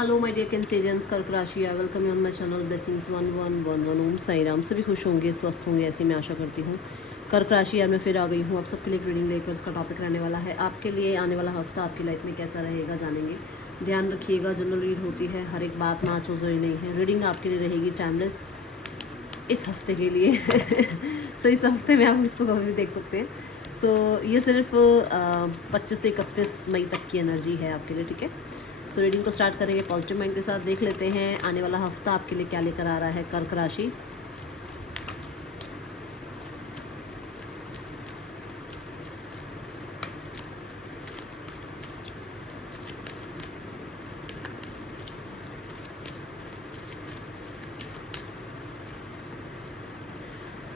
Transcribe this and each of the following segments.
Hello my dear Cancerians, कर्क राशि। I welcome you on my channel blessings 1111। ओम साई राम। सभी खुश होंगे, स्वस्थ होंगे, ऐसी मैं आशा करती हूँ। कर्क राशि यार मैं फिर आ गई हूँ आप सबके लिए रीडिंग लेकर। उसका टॉपिक रहने वाला है आपके लिए आने वाला हफ्ता आपकी लाइफ में कैसा रहेगा, जानेंगे। ध्यान रखिएगा, जनरल रीड होती है, हर एक बात मैच हो ही नहीं है। रीडिंग आपके लिए रहेगी टाइमलेस इस हफ्ते के लिए। सो इस हफ्ते में आप इसको कभी भी देख सकते हैं। सो ये सिर्फ 25 से 31 मई तक की एनर्जी है आपके लिए, ठीक है। सो रीडिंग को स्टार्ट करेंगे पॉजिटिव माइंड के साथ। देख लेते हैं आने वाला हफ्ता आपके लिए क्या लेकर आ रहा है कर्क राशि।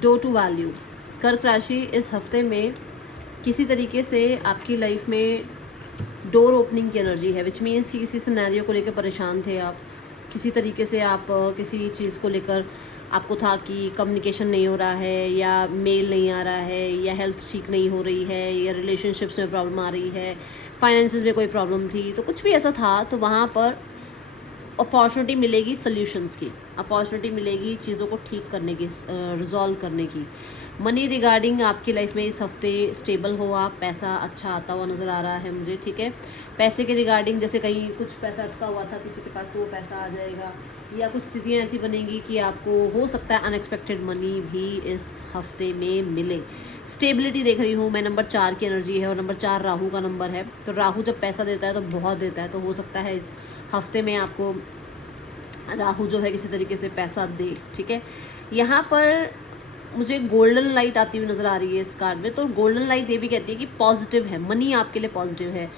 Door to value. कर्क राशि इस हफ्ते में किसी तरीके से आपकी लाइफ में डोर ओपनिंग की एनर्जी है, विच मीन्स कि किसी सिनेरियो को लेकर परेशान थे आप। किसी तरीके से आप किसी चीज़ को लेकर आपको था कि कम्युनिकेशन नहीं हो रहा है, या मेल नहीं आ रहा है, या हेल्थ ठीक नहीं हो रही है, या रिलेशनशिप्स में प्रॉब्लम आ रही है, फाइनेंसेस में कोई प्रॉब्लम थी, तो कुछ भी ऐसा था। तो वहाँ पर अपॉर्चुनिटी मिलेगी सॉल्यूशंस की, अपॉर्चुनिटी मिलेगी चीज़ों को ठीक करने की, रिजॉल्व करने की। मनी रिगार्डिंग आपकी लाइफ में इस हफ्ते स्टेबल हो आप, पैसा अच्छा आता हुआ नज़र आ रहा है मुझे, ठीक है। पैसे के रिगार्डिंग जैसे कहीं कुछ पैसा अटका हुआ था किसी के पास, तो वो पैसा आ जाएगा, या कुछ स्थितियाँ ऐसी बनेंगी कि आपको हो सकता है अनएक्सपेक्टेड मनी भी इस हफ्ते में मिले। स्टेबिलिटी देख रही हूँ मैं, नंबर 4 की एनर्जी है और नंबर 4 राहु का नंबर है। तो राहु जब पैसा देता है तो बहुत देता है, तो हो सकता है इस हफ्ते में आपको राहु जो है किसी तरीके से पैसा दे, ठीक है। यहाँ पर मुझे गोल्डन लाइट आती हुई नज़र आ रही है इस कार्ड में। तो गोल्डन लाइट ये भी कहती है कि पॉजिटिव है, मनी आपके लिए पॉजिटिव है।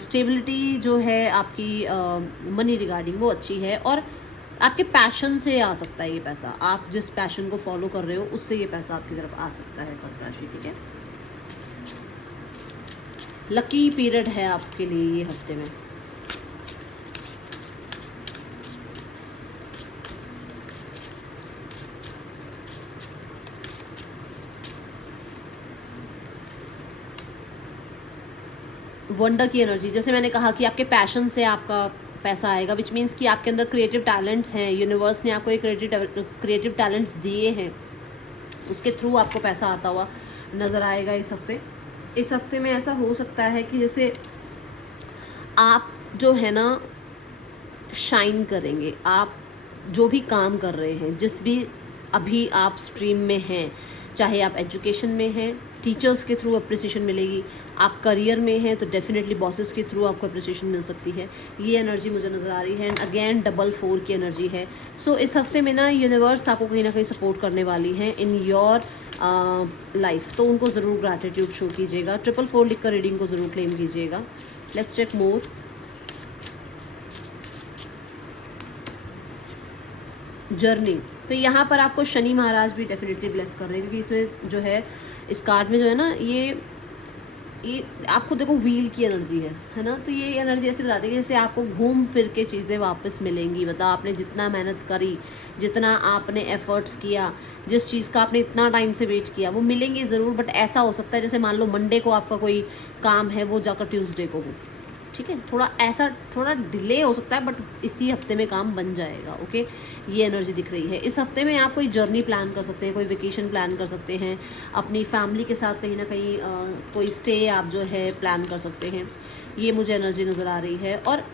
स्टेबिलिटी जो है आपकी मनी रिगार्डिंग वो अच्छी है, और आपके पैशन से आ सकता है ये पैसा। आप जिस पैशन को फॉलो कर रहे हो उससे ये पैसा आपकी तरफ आ सकता है कर्क राशि, ठीक है। लकी पीरियड है आपके लिए ये हफ्ते में। वंडर की एनर्जी, जैसे मैंने कहा कि आपके पैशन से आपका पैसा आएगा, विच मीन्स कि आपके अंदर क्रिएटिव टैलेंट्स हैं। यूनिवर्स ने आपको एक क्रिएटिव टैलेंट्स दिए हैं, उसके थ्रू आपको पैसा आता हुआ नज़र आएगा इस हफ्ते। इस हफ्ते में ऐसा हो सकता है कि जैसे आप जो है ना शाइन करेंगे, आप जो भी काम कर रहे हैं, जिस भी अभी आप स्ट्रीम में हैं, चाहे आप एजुकेशन में हैं, टीचर्स के थ्रू अप्रिसिएशन मिलेगी। आप करियर में हैं तो डेफिनेटली बॉसेस के थ्रू आपको अप्रिसिएशन मिल सकती है। ये एनर्जी मुझे नज़र आ रही है। एंड अगेन डबल 4 की एनर्जी है। सो इस हफ्ते में ना यूनिवर्स आपको कहीं ना कहीं सपोर्ट करने वाली है इन योर लाइफ, तो उनको ज़रूर ग्रैटिट्यूड शो कीजिएगा। 444 लिख कर रीडिंग को ज़रूर क्लेम कीजिएगा। Let's check more. जर्नी, तो यहाँ पर आपको शनि महाराज भी डेफिनेटली ब्लेस कर रहे हैं, क्योंकि इसमें जो है इस कार्ड में जो है ना ये आपको देखो व्हील की एनर्जी है ना। तो ये एनर्जी ऐसी बताती है कि जैसे आपको घूम फिर के चीज़ें वापस मिलेंगी। मतलब आपने जितना मेहनत करी, जितना आपने एफर्ट्स किया, जिस चीज़ का आपने इतना टाइम से वेट किया, वो मिलेंगी ज़रूर। बट ऐसा हो सकता है जैसे मान लो मंडे को आपका कोई काम है, वो जाकर ट्यूसडे को हो, ठीक है। थोड़ा डिले हो सकता है, बट इसी हफ्ते में काम बन जाएगा, ओके। ये एनर्जी दिख रही है। इस हफ्ते में आप कोई जर्नी प्लान कर सकते हैं, कोई वेकेशन प्लान कर सकते हैं, अपनी फैमिली के साथ कहीं ना कहीं कोई स्टे आप जो है प्लान कर सकते हैं। ये मुझे एनर्जी नज़र आ रही है। और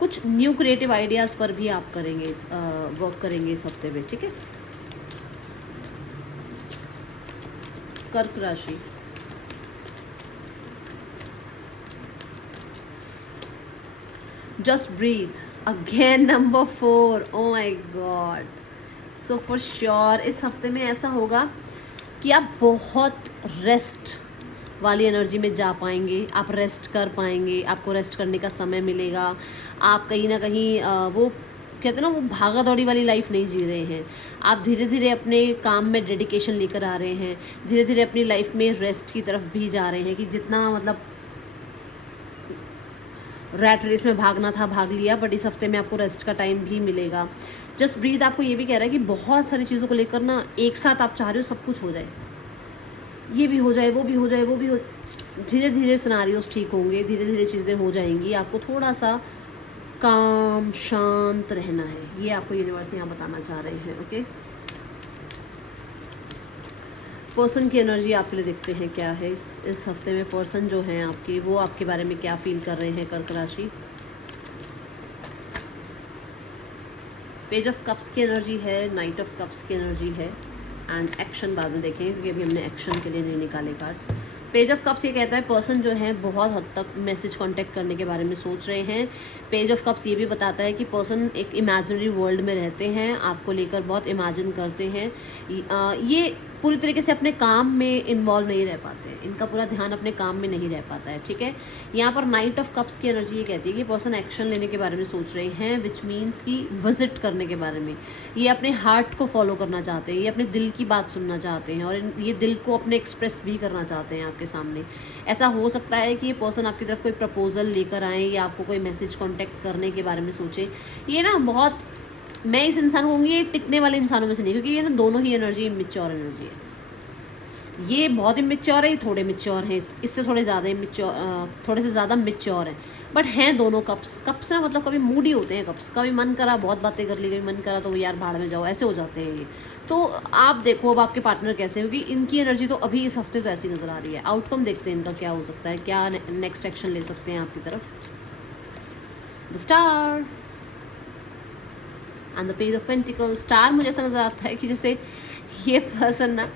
कुछ न्यू क्रिएटिव आइडियाज़ पर भी आप करेंगे, वर्क करेंगे इस हफ्ते में, ठीक है। कर्क राशि, just breathe again number 4। Oh my god. So for sure इस हफ्ते में ऐसा होगा कि आप बहुत रेस्ट वाली एनर्जी में जा पाएंगे, आप रेस्ट कर पाएंगे, आपको रेस्ट करने का समय मिलेगा। आप कहीं ना कहीं वो कहते हैं ना, वो भागा दौड़ी वाली लाइफ नहीं जी रहे हैं। आप धीरे धीरे अपने काम में डेडिकेशन लेकर आ रहे हैं, धीरे धीरे अपनी लाइफ में रेस्ट की तरफ भी जा रहे हैं, कि जितना मतलब रैट रेस में भागना था भाग लिया, बट इस हफ्ते में आपको रेस्ट का टाइम भी मिलेगा। जस्ट ब्रीथ आपको ये भी कह रहा है कि बहुत सारी चीज़ों को लेकर ना एक साथ आप चाह रहे हो सब कुछ हो जाए, ये भी हो जाए, वो भी हो जाए, वो भी हो। धीरे धीरे सिनारियोस ठीक होंगे, धीरे धीरे चीज़ें हो जाएंगी। आपको थोड़ा सा काम काम शांत रहना है, ये आपको यूनिवर्स यहाँ बताना चाह रहे हैं। ओके, पर्सन की एनर्जी आपके लिए देखते हैं क्या है इस हफ्ते में। पर्सन जो है आपकी, वो आपके बारे में क्या फील कर रहे हैं, कर्क राशि। पेज ऑफ कप्स की एनर्जी है, नाइट ऑफ कप्स की एनर्जी है, एंड एक्शन बाद में देखेंगे क्योंकि अभी हमने एक्शन के लिए नहीं निकाले कार्ड्स। पेज ऑफ कप्स ये कहता है पर्सन जो है बहुत हद तक मैसेज कांटेक्ट करने के बारे में सोच रहे हैं। पेज ऑफ कप्स ये भी बताता है कि पर्सन एक इमेजिनरी वर्ल्ड में रहते हैं, आपको लेकर बहुत इमेजिन करते हैं। ये पूरी तरीके से अपने काम में इन्वॉल्व नहीं रह पाते, इनका पूरा ध्यान अपने काम में नहीं रह पाता है। ठीक है, यहाँ पर नाइट ऑफ कप्स की एनर्जी ये कहती है कि पर्सन एक्शन लेने के बारे में सोच रहे हैं, विच मीन्स कि विजिट करने के बारे में। ये अपने हार्ट को फॉलो करना चाहते हैं, ये अपने दिल की बात सुनना चाहते हैं, और ये दिल को अपने एक्सप्रेस भी करना चाहते हैं आपके सामने। ऐसा हो सकता है कि ये पर्सन आपकी तरफ कोई प्रपोजल लेकर आए या आपको कोई मैसेज कॉन्टैक्ट करने के बारे में सोचे। ये ना बहुत, मैं इस इंसान को कहूँगी ये टिकने वाले इंसानों में से नहीं, क्योंकि ये ना दोनों ही एनर्जी इमेच्योर एनर्जी है। ये बहुत इमेच्योर है, ये थोड़े मेच्योर हैं, इससे थोड़े ज़्यादा इमेच्योर, थोड़े से ज़्यादा मेच्योर हैं, बट हैं दोनों कप्स ना, मतलब कभी मूडी होते हैं कप्स, कभी मन करा बहुत बातें कर ली, कभी मन करा तो यार भाड़ में जाओ, ऐसे हो जाते हैं ये। तो आप देखो अब आपके पार्टनर कैसे, क्योंकि इनकी एनर्जी तो अभी इस हफ्ते तो ऐसी नज़र आ रही है। आउटकम देखते हैं इनका क्या हो सकता है, क्या नेक्स्ट एक्शन ले सकते हैं आपकी तरफ। The star and the page of pentacle. Star मुझे ऐसा नज़र आता है कि जैसे ये पर्सन ना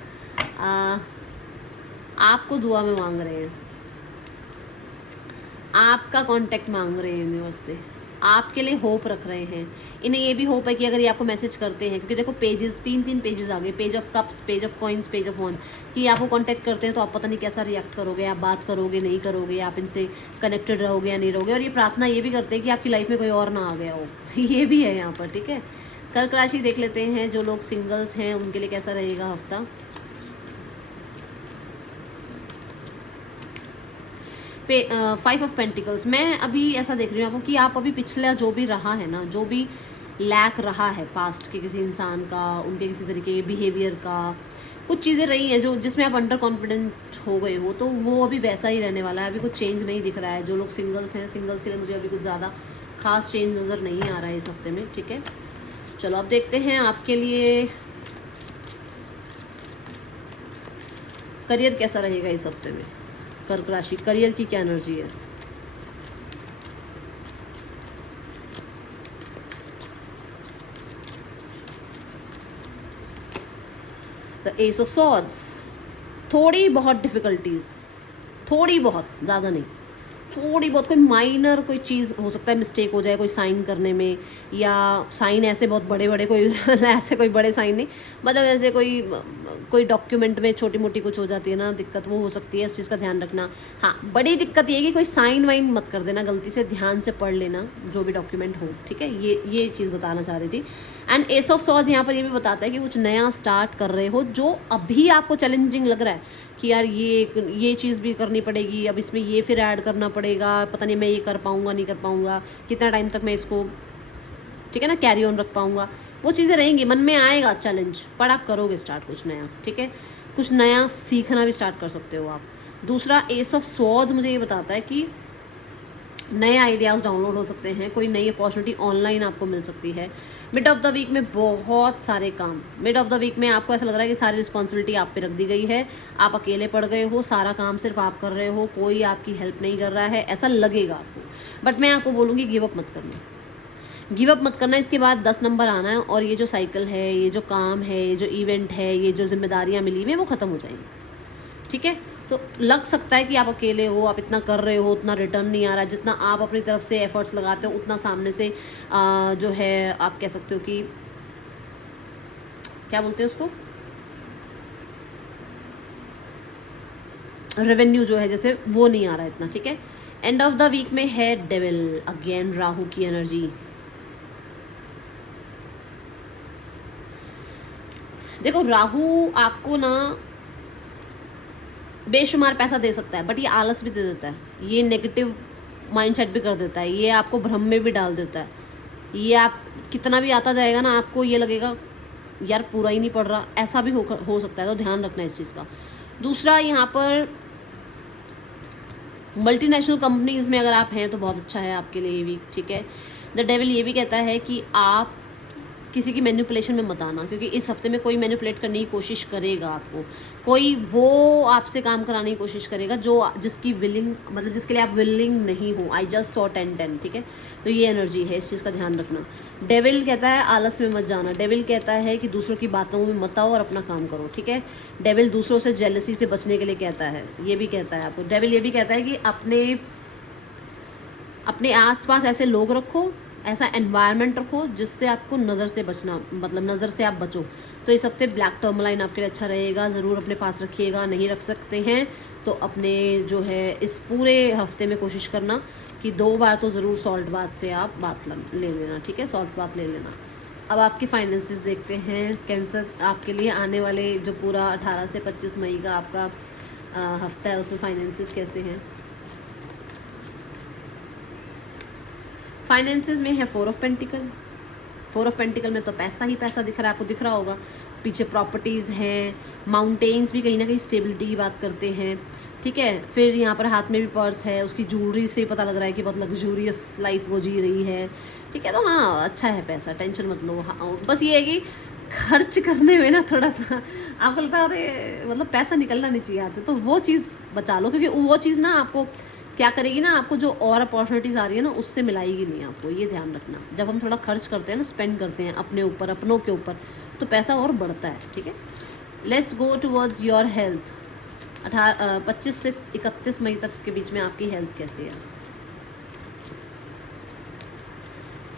आपको दुआ में मांग रहे हैं, आपका कांटेक्ट मांग रहे हैं यूनिवर्स से, आपके लिए होप रख रहे हैं। इन्हें ये भी होप है कि अगर ये आपको मैसेज करते हैं, क्योंकि देखो पेजेस 3 पेजेस आ गए, page of cups, page of coins, page of wand, कि आपको कांटेक्ट करते हैं तो आप पता नहीं कैसा रिएक्ट करोगे, आप बात करोगे नहीं करोगे, आप इनसे कनेक्टेड रहोगे या नहीं रहोगे। और ये प्रार्थना ये भी करते हैं कि आपकी लाइफ में कोई और ना आ गया हो ये भी है यहाँ पर। ठीक है, कर्क राशि देख लेते हैं, जो लोग सिंगल्स हैं उनके लिए कैसा रहेगा हफ्ता। 5 ऑफ पेंटिकल्स। मैं अभी ऐसा देख रही हूँ आपको कि आप अभी पिछला जो भी रहा है ना, जो भी लैक रहा है पास्ट के किसी इंसान का, उनके किसी तरीके के बिहेवियर का, कुछ चीज़ें रही हैं जो जिसमें आप अंडर कॉन्फिडेंट हो गए हो, तो वो अभी वैसा ही रहने वाला है, अभी कुछ चेंज नहीं दिख रहा है। जो लोग सिंगल्स हैं, सिंगल्स के लिए मुझे अभी कुछ ज़्यादा खास चेंज नज़र नहीं आ रहा है इस हफ्ते में। ठीक है, चलो अब देखते हैं आपके लिए करियर कैसा रहेगा इस हफ्ते में। कर्क राशि, करियर की क्या एनर्जी है। The S of swords. थोड़ी बहुत डिफिकल्टीज, थोड़ी बहुत, ज़्यादा नहीं, थोड़ी बहुत कोई माइनर कोई चीज़ हो सकता है, मिस्टेक हो जाए कोई साइन करने में, या साइन ऐसे बहुत बड़े बड़े कोई ऐसे कोई बड़े साइन नहीं, मतलब ऐसे कोई डॉक्यूमेंट में छोटी मोटी कुछ हो जाती है ना दिक्कत, वो हो सकती है, इस चीज़ का ध्यान रखना। हाँ, बड़ी दिक्कत ये है कि कोई साइन वाइन मत कर देना गलती से, ध्यान से पढ़ लेना जो भी डॉक्यूमेंट हो। ठीक है, ये चीज़ बताना चाह रही थी। एंड एस ऑफ सॉर्ड्स यहाँ पर ये भी बताता है कि कुछ नया स्टार्ट कर रहे हो जो अभी आपको चैलेंजिंग लग रहा है कि यार ये चीज़ भी करनी पड़ेगी, अब इसमें ये फिर ऐड करना पड़ेगा, पता नहीं मैं ये कर पाऊँगा नहीं कर पाऊँगा, कितना टाइम तक मैं इसको, ठीक है ना, कैरी ऑन रख पाऊँगा, वो चीज़ें रहेंगी, मन में आएगा चैलेंज, पर आप करोगे स्टार्ट कुछ नया। ठीक है, कुछ नया सीखना भी स्टार्ट कर सकते हो आप। दूसरा एस ऑफ स्वॉर्ड्स मुझे ये बताता है कि नए आइडियाज़ डाउनलोड हो सकते हैं, कोई नई अपॉर्चुनिटी ऑनलाइन आपको मिल सकती है। मिड ऑफ द वीक में बहुत सारे काम, मिड ऑफ द वीक में आपको ऐसा लग रहा है कि सारी रिस्पॉन्सिबिलिटी आप पे रख दी गई है, आप अकेले पड़ गए हो, सारा काम सिर्फ आप कर रहे हो, कोई आपकी हेल्प नहीं कर रहा है, ऐसा लगेगा आपको। बट मैं आपको बोलूँगी गिव अप मत करना, गिव अप मत करना। इसके बाद 10 नंबर आना है, और ये जो साइकिल है, ये जो काम है, ये जो इवेंट है, ये जो जिम्मेदारियाँ मिली हुई हैं, वो ख़त्म हो जाएंगी। ठीक है, तो लग सकता है कि आप अकेले हो, आप इतना कर रहे हो, उतना रिटर्न नहीं आ रहा है, जितना आप अपनी तरफ से एफर्ट्स लगाते हो उतना सामने से जो है आप कह सकते हो कि क्या बोलते हैं उसको, रेवेन्यू जो है जैसे वो नहीं आ रहा है इतना। ठीक है, एंड ऑफ द वीक में है डेविल, अगेन राहु की एनर्जी। देखो राहु आपको ना बेशुमार पैसा दे सकता है, बट ये आलस भी दे देता है, ये नेगेटिव माइंडसेट भी कर देता है, ये आपको भ्रम में भी डाल देता है। ये आप कितना भी आता जाएगा ना, आपको ये लगेगा यार पूरा ही नहीं पड़ रहा, ऐसा भी हो सकता है, तो ध्यान रखना इस चीज़ का। दूसरा, यहाँ पर मल्टीनेशनल कंपनीज़ में अगर आप हैं तो बहुत अच्छा है आपके लिए ये वीक। ठीक है, द डेविल ये भी कहता है कि आप किसी की मैनिपुलेशन में मत आना, क्योंकि इस हफ्ते में कोई मैनिपुलेट करने की कोशिश करेगा आपको, कोई वो आपसे काम कराने की कोशिश करेगा जो जिसकी विलिंग, मतलब जिसके लिए आप विलिंग नहीं हो। आई जस्ट सॉ 10-10, ठीक है। तो ये एनर्जी है, इस चीज़ का ध्यान रखना। डेविल कहता है आलस में मत जाना। डेविल कहता है कि दूसरों की बातों में मत आओ और अपना काम करो, ठीक है। डेविल दूसरों से जेलसी से बचने के लिए कहता है, ये भी कहता है आपको। डेविल ये भी कहता है कि अपने आसपास ऐसे लोग रखो, ऐसा एनवायरनमेंट रखो जिससे आपको नज़र से बचना, मतलब नज़र से आप बचो। तो इस हफ्ते ब्लैक टर्मलाइन आपके लिए अच्छा रहेगा, ज़रूर अपने पास रखिएगा। नहीं रख सकते हैं तो अपने जो है इस पूरे हफ्ते में कोशिश करना कि 2 बार तो ज़रूर सॉल्ट बाथ से आप बात ले लेना, ठीक है, सॉल्ट बाथ ले लेना। अब आपके फाइनेंसेस देखते हैं। कैंसर, आपके लिए आने वाले जो पूरा 18 से 25 मई का आपका हफ्ता है, उसमें फाइनेंसेस कैसे हैं। फाइनेंसेस में है 4 ऑफ पेंटिकल। 4 ऑफ पेंटिकल में तो पैसा ही पैसा दिख रहा है, आपको दिख रहा होगा। पीछे प्रॉपर्टीज़ हैं, माउंटेन्स भी कहीं ना कहीं स्टेबिलिटी की बात करते हैं, ठीक है। फिर यहाँ पर हाथ में भी पर्स है, उसकी ज्वेलरी से पता लग रहा है कि बहुत लग्जूरियस लाइफ वो जी रही है, ठीक है। तो हाँ, अच्छा है पैसा, टेंशन मत लो। हाँ, बस ये है कि खर्च करने में ना थोड़ा सा आपको लगता है अरे मतलब पैसा निकलना नहीं चाहिए हाथ से, तो वो चीज़ बचा लो, क्योंकि वो चीज़ ना आपको क्या करेगी ना, आपको जो और अपॉर्चुनिटीज़ आ रही है ना उससे मिलाएगी नहीं आपको, ये ध्यान रखना। जब हम थोड़ा खर्च करते हैं ना, स्पेंड करते हैं अपने ऊपर, अपनों के ऊपर, तो पैसा और बढ़ता है, ठीक है। Let's go towards your health. 25 से 31 मई तक के बीच में आपकी हेल्थ कैसी है।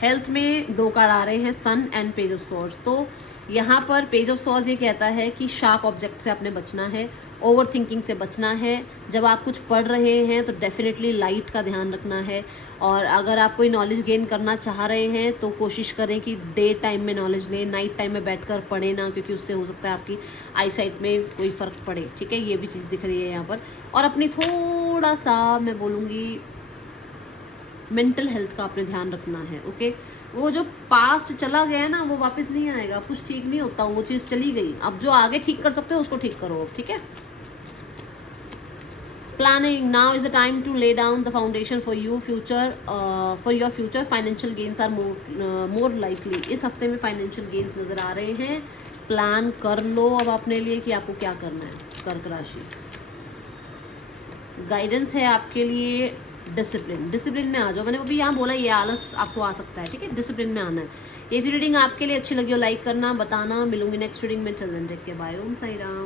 हेल्थ में 2 कार्ड आ रहे हैं, सन एंड पेज ऑफ सॉर्ड्स। तो यहाँ पर पेज ऑफ सॉर्ड्स ये कहता है कि शार्प ऑब्जेक्ट से आपने बचना है, ओवर थिंकिंग से बचना है। जब आप कुछ पढ़ रहे हैं तो डेफिनेटली लाइट का ध्यान रखना है, और अगर आप कोई नॉलेज गेन करना चाह रहे हैं तो कोशिश करें कि डे टाइम में नॉलेज लें, नाइट टाइम में बैठकर पढ़ें ना, क्योंकि उससे हो सकता है आपकी आई साइट में कोई फ़र्क पड़े, ठीक है। ये भी चीज़ दिख रही है यहाँ पर। और अपनी थोड़ा सा मैं बोलूँगी मेंटल हेल्थ का आपने ध्यान रखना है, ओके। वो जो पास्ट चला गया ना वो वापस नहीं आएगा, कुछ ठीक नहीं होता, वो चीज़ चली गई। अब जो आगे ठीक कर सकते हो उसको ठीक करो अब, ठीक है। Planning, now is the time to lay down the foundation for your future. Financial gains are more likely. इस हफ्ते में फाइनेंशियल गेन्स नज़र आ रहे हैं। प्लान कर लो अब अपने लिए कि आपको क्या करना है। कर्क राशि, गाइडेंस है आपके लिए डिसिप्लिन में आ जाओ। मैंने अभी यहाँ बोला ये आलस आपको आ सकता है, ठीक है, डिसिप्लिन में आना है। ये रीडिंग आपके लिए अच्छी लगी हो लाइक करना, बताना। मिलूंगी नेक्स्ट रीडिंग में। चंदन टेक के, बाय। ओम साई राम।